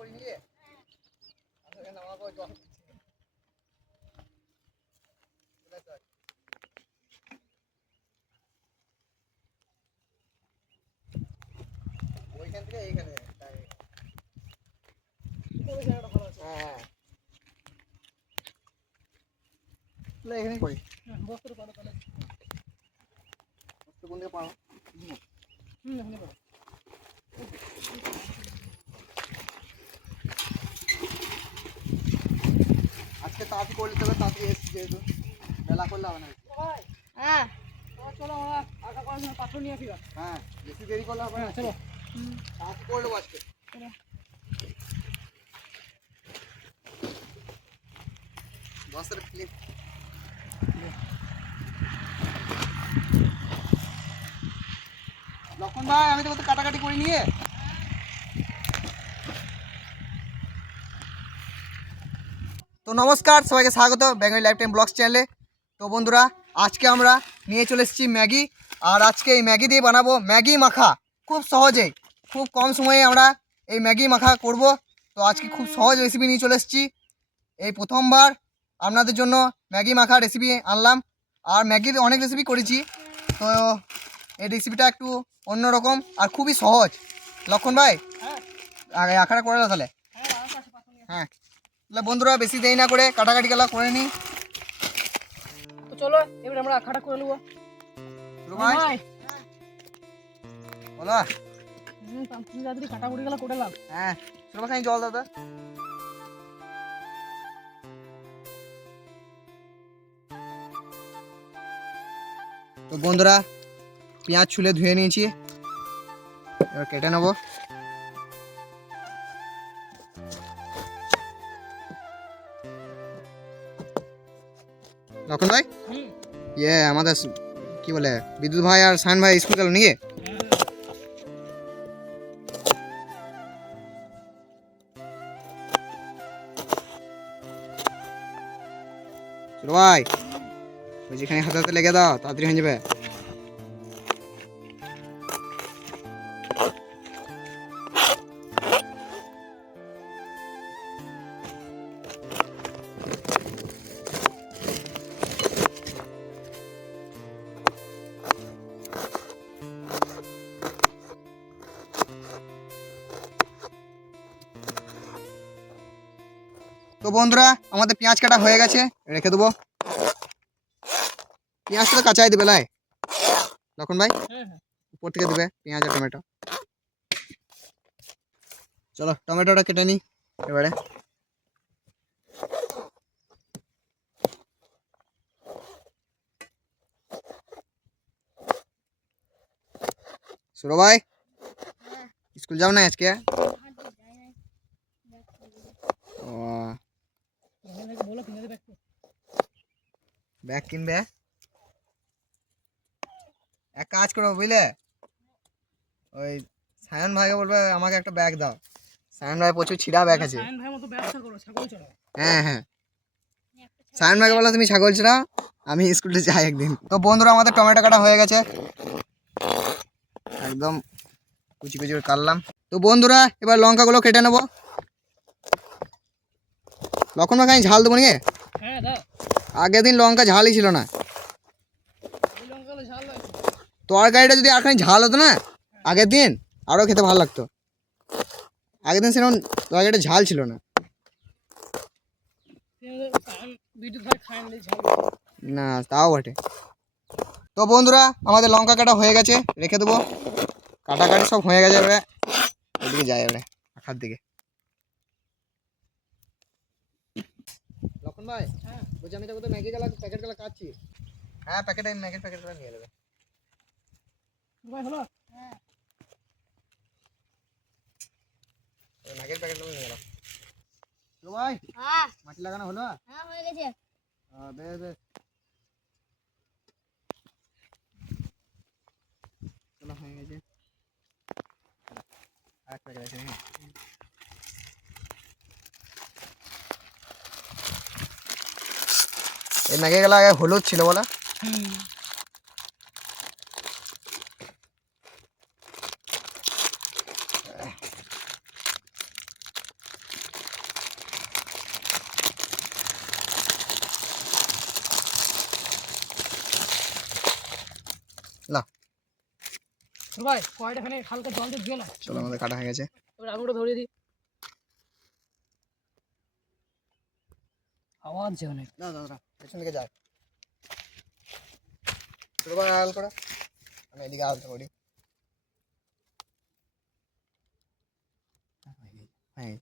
করে নিয়ে আসলে নামাবো জল ওইখান থেকে এইখানে হ্যাঁ এখানে করি বস্ত্র পালো তাহলে বস্ত্র কোন দিকে পাও এখানে পাও আজকে তাড়াতাড়ি করলে তবে তাড়াতাড়ি এসছি যেহেতু বেলা করলে হবে না হ্যাঁ চলো আমরা আঁকা করার জন্য পাথর নিয়ে আসি হ্যাঁ বেশি দেরি করলে হবে না চলো তাড়াতাড়ি করে দেবো আজকে বস্তাটা প্লিজ লক্ষণ ভাই আমি তো কাটাকাটি করে নিয়ে তো নমস্কার সবাইকে স্বাগত বেঙ্গলি লাইফ টাইম ব্লগস চ্যানেলে। তো বন্ধুরা আজকে আমরা নিয়ে চলে এসেছি ম্যাগি, আর আজকে এই ম্যাগি দিয়ে বানাবো ম্যাগি মাখা খুব সহজেই, খুব কম সময়ে আমরা এই ম্যাগি মাখা করব। তো আজকে খুব সহজ রেসিপি নিয়ে চলে এসেছি, এই প্রথমবার আপনাদের জন্য ম্যাগি মাখা রেসিপি আনলাম। আর ম্যাগির অনেক রেসিপি করেছি, তো এই রেসিপিটা একটু অন্যরকম আর খুবই সহজ। লক্ষণ ভাই আগে আঁকাটা করে দাও তাহলে। হ্যাঁ তাহলে বন্ধুরা বেশি দেরি না করে কাটাকাটি গেলা করে নিই। তো চলো এবার আমরা আখাটা করে নেবো। ভাই বলো তাড়াতাড়ি কাটা পড়ে গেল করে লাভ। হ্যাঁ চলো ভাই জল দাদা। তো বন্ধুরা পেঁয়াজ ছুলে ধুয়ে নিয়েছি, এবার কেটে নেবো। লক্ষণ ভাই ইয়ে আমাদের কি বলে বিদ্যুৎ ভাই আর সায়ন ভাই স্কুল গেল নাকি? চলো ভাই ওই যেখানে হাতে হাতে লেগে দাও, তাড়াতাড়ি হয়ে যাবে। তো বন্ধুরা আমাদের পেঁয়াজ কাটা হয়ে গেছে, রেখে দেবো। পেঁয়াজটা তো কাঁচাই দেবে লাই লক্ষণ ভাই, উপর থেকে দেবে পেঁয়াজ আর টমেটো। চলো টমেটোটা কেটে নিই এবারে। সুরো ভাই স্কুল যাও না আজকে? ও ব্যাগ কিনবে, এক কাজ করো বুঝলে, ওই সায়ন ভাইকে বলবে আমাকে একটা ব্যাগ দাও। সায়ন ভাই প্রচুর ছিঁড়া ব্যাগ আছে। হ্যাঁ হ্যাঁ সায়ন ভাইকে বলো তুমি ছাগল ছিঁড়াও, আমি স্কুলে যাই একদিন। তো বন্ধুরা আমাদের টমেটো কাটা হয়ে গেছে, একদম কুচি কুচি করে কাটলাম। তো বন্ধুরা এবার লঙ্কাগুলো কেটে নেবো। লক্ষণ ভাই আমি ঝাল দেবো নিয়ে, আগের দিন লঙ্কা ঝালই ছিল না। তরকারিটা যদি আর ঝাল হতো না আগের দিন, আরও খেতে ভালো লাগতো। আগের দিন সেরকম তরকারিটা ঝাল ছিল না। না তাও বটে। তো বন্ধুরা আমাদের লঙ্কা কাটা হয়ে গেছে, রেখে দেবো। কাটাকাটি সব হয়ে গেছে, এবারে ওদিকে যাই, এবারে আখার দিকে। লক্ষণ ভাই বলছি আমি তো কোথাও ম্যাগি গেলা প্যাকেট গেলা কাটছি। হ্যাঁ প্যাকেট ম্যাগির প্যাকেটগুলো নিয়ে নেবে ম্যাগির প্যাকেটগুলো নিয়ে গেলাম। ভাই মাটি লাগানো হলো? হ্যাঁ হয়ে গেছে। বেশ বেশ চলো হয়ে গেছে। আরেক প্যাকেট আছে। এই ম্যাগি গেলা আগে হলুদ ছিল বলা। ভাই কড়াইটা এখানে হালকা জল দিয়ে ধুয়ে না, চলো আমাদের কাটা হয়ে গেছে। এবার আগুনটা ধরিয়ে দিই। আওয়াজ যে অনেক। না দাদা পেছন দিকে যায় ছোট ভাই আড়াল করা, আমি এদিকে আড়ালটা করি। হ্যাঁ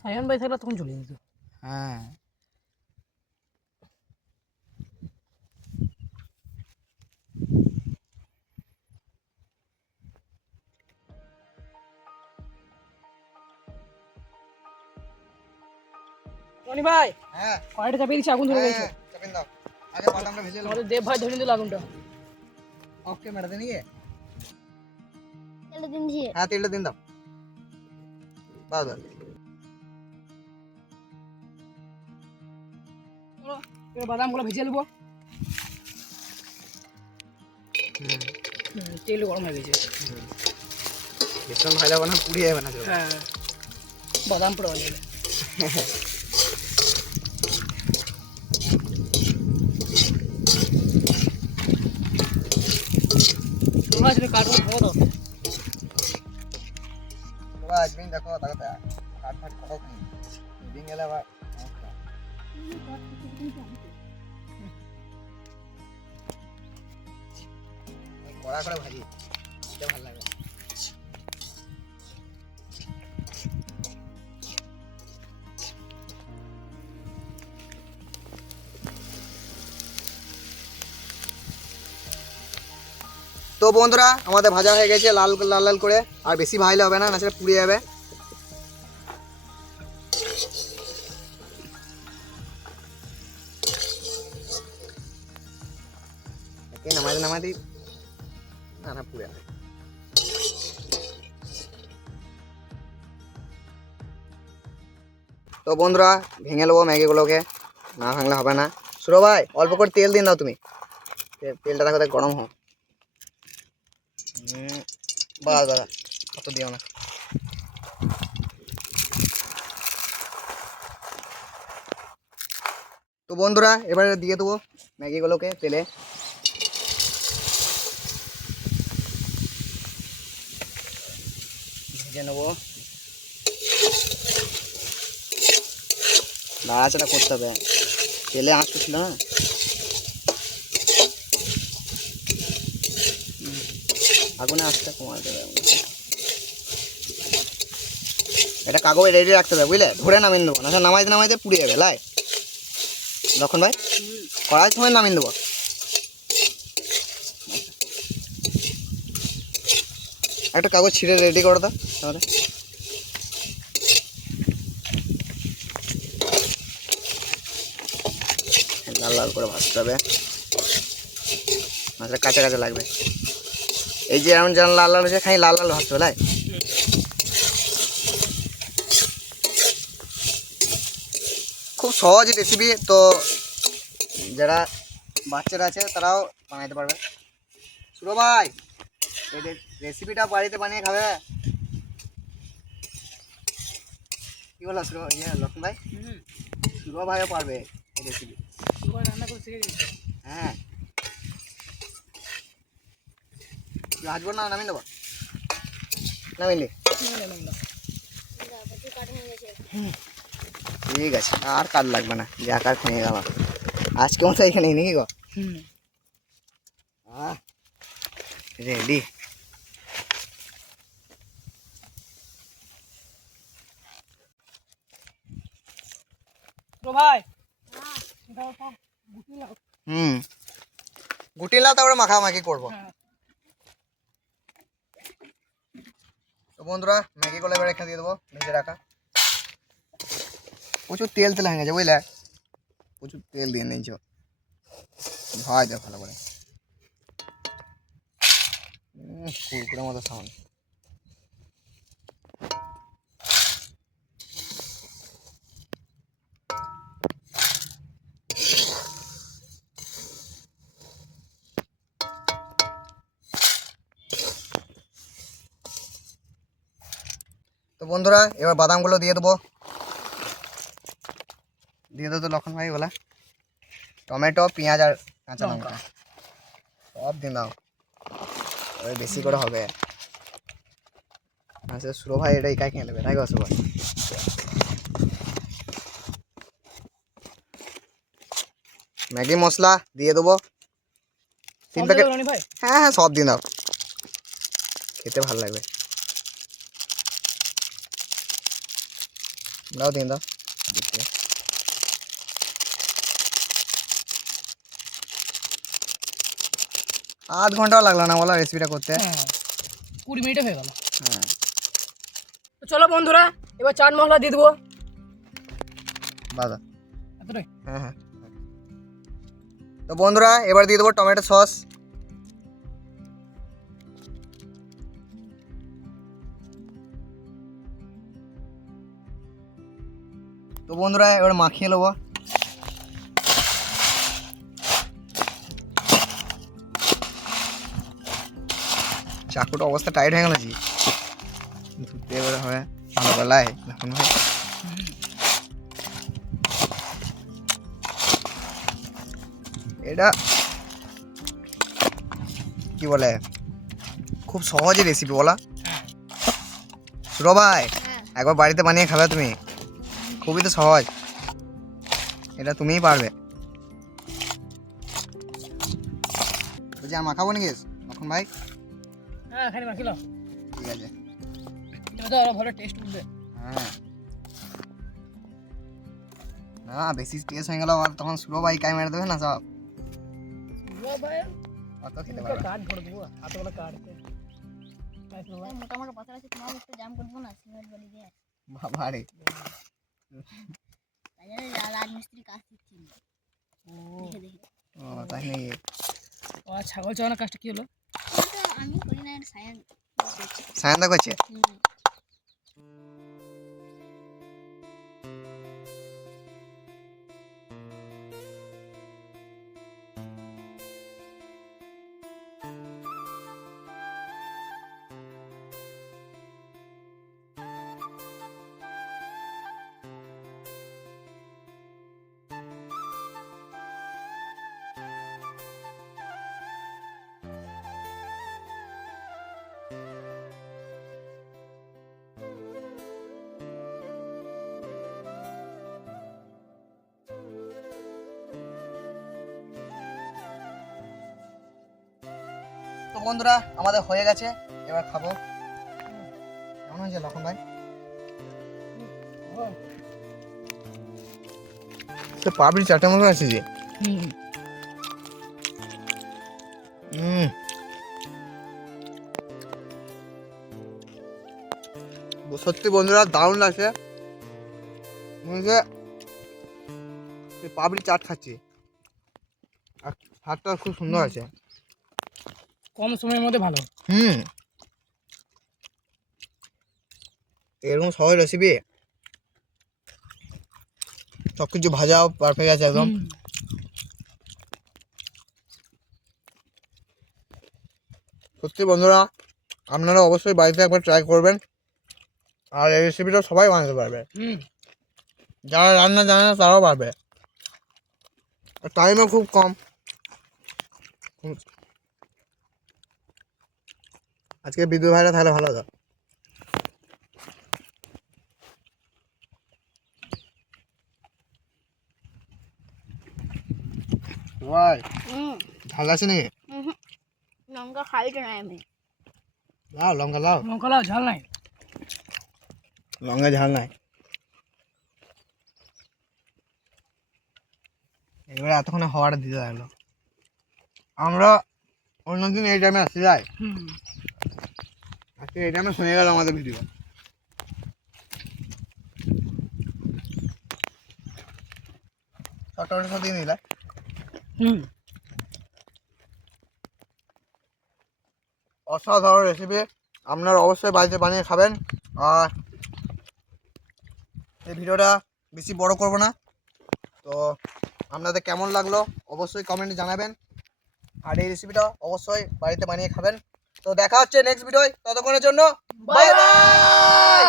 সায়ন ভাই থাকলে তখন চলে যেত। হ্যাঁ রনি ভাই হ্যাঁ কড়াইটা চাপিয়ে দিচ্ছি, আগুন ধরে গেছে। হ্যাঁ চাপিয়ে দাও, আগে বাদামটা ভেজে নেবো। আমাদের দেব ভাই ধরে দিল আগুনটা। ওকে ম্যাডাম নিয়ে তেল দিন দিয়ে হ্যাঁ তেলটা দিন দাও। বাস বাস। চলো এবার বাদামগুলো ভেজে নেবো। তেল গরম হয়ে গেছে। ভীষণ ভাজা বানা পুড়িয়ে যাবে না। হ্যাঁ বাদাম পুরো হয়ে যাবে। তোমরা যদি কাটবো খাবো তো। তোরা আসবেন দেখো তাকাতে কাট ফাট খাও খাই দিন গেলে আবার কড়া করে ভাজি, এটা ভালো লাগে। তো বন্ধুরা আমাদের ভাজা হয়ে গেছে লাল লাল লাল করে, আর বেশি ভাজলে হবে না, নাচলে পুড়ে যাবে। নামাই দিই না না পুড়ে যাবে। তো বন্ধুরা ভেঙে নেবো ম্যাগিগুলোকে, না ভাঙলে হবে না। সুরো ভাই অল্প করে তেল দিন দাও তুমি, তেলটা দেখো দেখ গরম হোক। বাস দাদা অত দিও না। তো বন্ধুরা এবারে দিয়ে দেবো ম্যাগিগুলোকে তেলে। ভেজে নেবো, নাড়াচাড়া করতে হবে, তেলে আঁচটা ছিল না। আগুনে আঁচটা কমাতে হবে। এটা কাগজে রেডি রাখতে হবে বুঝলে, ধরে নামিয়ে দেবো না, নামাইতে নামাইতে পুড়ে যাবে। লাই লক্ষণ ভাই কড়াই সময় নামিয়ে দেবো। একটা কাগজ ছিঁড়ে রেডি করে দাও তাহলে। লাল লাল করে ভাজতে হবে, মাছটা কাঁচা কাঁচা লাগবে। এই যে এমন যেন লাল লাল হয়েছে, খাই লাল লাল ভাজতে হবে। লাই খুব সহজ রেসিপি, তো যারা বাচ্চারা আছে তারাও বানাইতে পারবে। সুরো ভাই এই রেসিপিটা বাড়িতে বানিয়ে খাবে, কি বলো সুরো লক্ষণ ভাই? সুরো ভাইও পারবে এই রেসিপি। রান্না করে শিখে গেছি। হ্যাঁ ভাজবো না, নামিয়ে দেবো, নামিয়ে ঠিক আছে, আর কাজ লাগবে না, যা কাজ খেয়ে গেল আজকে মতো এখানে নাকি গো। রেডি। তো ভাই এটা তো গুটি লাও। গুটি লাও তারপরে মাখামাখি করবো। তো বন্ধুরা ম্যাগিগুলো এবার এখানে দিয়ে দেবো ভেজে রাখা। প্রচুর তেল তেল হয়ে গেছে বুঝলে, প্রচুর তেল দিয়ে নিয়েছ, ভাই দেখ ভালো করে কুরকুরের মতো সাউন্ড। তো বন্ধুরা এবার বাদামগুলো দিয়ে দেবো, দিয়ে দেবো তো লক্ষণ ভাই বলা। টমেটো পেঁয়াজ আর কাঁচা লঙ্কা লঙ্কা। সব দিন দাও, ওই বেশি করে হবে। আচ্ছা সুরো ভাই এটা একাই খেয়ে নেবে, তাই গো সুরো ভাই? ম্যাগি মশলা দিয়ে দেবো 3 সব প্যাকেট। দেবো রনি ভাই? হ্যাঁ হ্যাঁ সব দিন দাও, খেতে ভালো লাগবে। দাও দিন দাও। আধ ঘন্টাও লাগলো না বলো রেসিপিটা করতে। হ্যাঁ 20 মিনিটে হয়ে গেল। হ্যাঁ তো চলো বন্ধুরা, এবার চাট মশলা দিয়ে দেবো দাদা। এতটাই। হ্যাঁ হ্যাঁ। তো বন্ধুরা এবার দিয়ে দেবো টমেটো সস। তো বন্ধুরা এবার মাখিয়ে নেবো। চাকুটা অবস্থা টাইট হয়ে গেল জি, ধুতে এবারে হবে ভালো বেলায় দেখুন ভাই। এটা কি বলে, খুব সহজই রেসিপি বলা। সুরো ভাই একবার বাড়িতে বানিয়ে খাবে তুমি, খুবই তো সহজ, এটা তুমিই পারবে। বলছি আর মাখাবো নাকি এখন ভাই? হ্যাঁ খালি মাখিলো, ঠিক আছে। এটা তো আরো ভালো টেস্ট উঠবে। হ্যাঁ না বেশি টেস্ট হয়ে গেল আর তখন সুরো ভাই কাই মেরে দেবে না সব, সুরো ভাই অত খেতে মুখে পারবে না। কাট ভরে দেবো, হাতগুলো কাটতে। তাই সুরো ভাই? মোটা মোটা পাথর আছে, তোমার একটু জাম করবো না সিমেন্ট বালি দিয়ে। বাবা রে, তাই জন্য রাজমিস্ত্রি কাজ শিখছি না। ও দেখে দেখে ও তাই নাকি? ও আর ছাগল চাওয়ানোর কাজটা কি হলো? ওটা আমি করি না, সায়ান করছি। সায়ন্দা করছে। তো বন্ধুরা আমাদের হয়ে গেছে, এবার খাবো। কেমন হয়েছে লখন ভাই? ও, তো পাপড়ি চাটের মতো আছে যে। হুম সত্যি বন্ধুরা দারুণ লাগছে, মনে হচ্ছে পাপড়ি চাট খাচ্ছি, আর স্বাদটা খুব সুন্দর আছে। কম সময়ের মধ্যে ভালো। এরকম সহজ রেসিপি, সব কিছু ভাজাও পারফেক্ট আছে একদম। হুম। সত্যি বন্ধুরা আপনারা অবশ্যই বাড়িতে একবার ট্রাই করবেন, আর এই রেসিপিটা সবাই বানাতে পারবে, হুম যারা রান্না জানে না তারাও পারবে, আর টাইমও খুব কম। আজকে বিদ্যুৎ ভাইরা তাহলে ভালো হতো। ভাই ঝাল আছে নাকি? লঙ্কা খাইতে নাই আমি। লাও লঙ্কা লাও, লঙ্কা লাও ঝাল নাই। লঙ্কা ঝাল নাই। এবারে এতক্ষণে হওয়াটা দিতে লাগলো। আমরা অন্যদিন এই টাইমে আসতে যাই, হুম আজকে এই টাইমে শুনে গেল আমাদের ভিডিও। টমেটো সব দিয়ে নিলে হুম অসাধারণ রেসিপি, আপনারা অবশ্যই বাড়িতে বানিয়ে খাবেন। আর এই ভিডিওটা বেশি বড় করব না, তো আপনাদের কেমন লাগলো অবশ্যই কমেন্টে জানাবেন, আর এই রেসিপিটা অবশ্যই বাড়িতে বানিয়ে খাবেন। তো দেখা হচ্ছে নেক্সট ভিডিওয়, ততক্ষণের জন্য বাই বাই।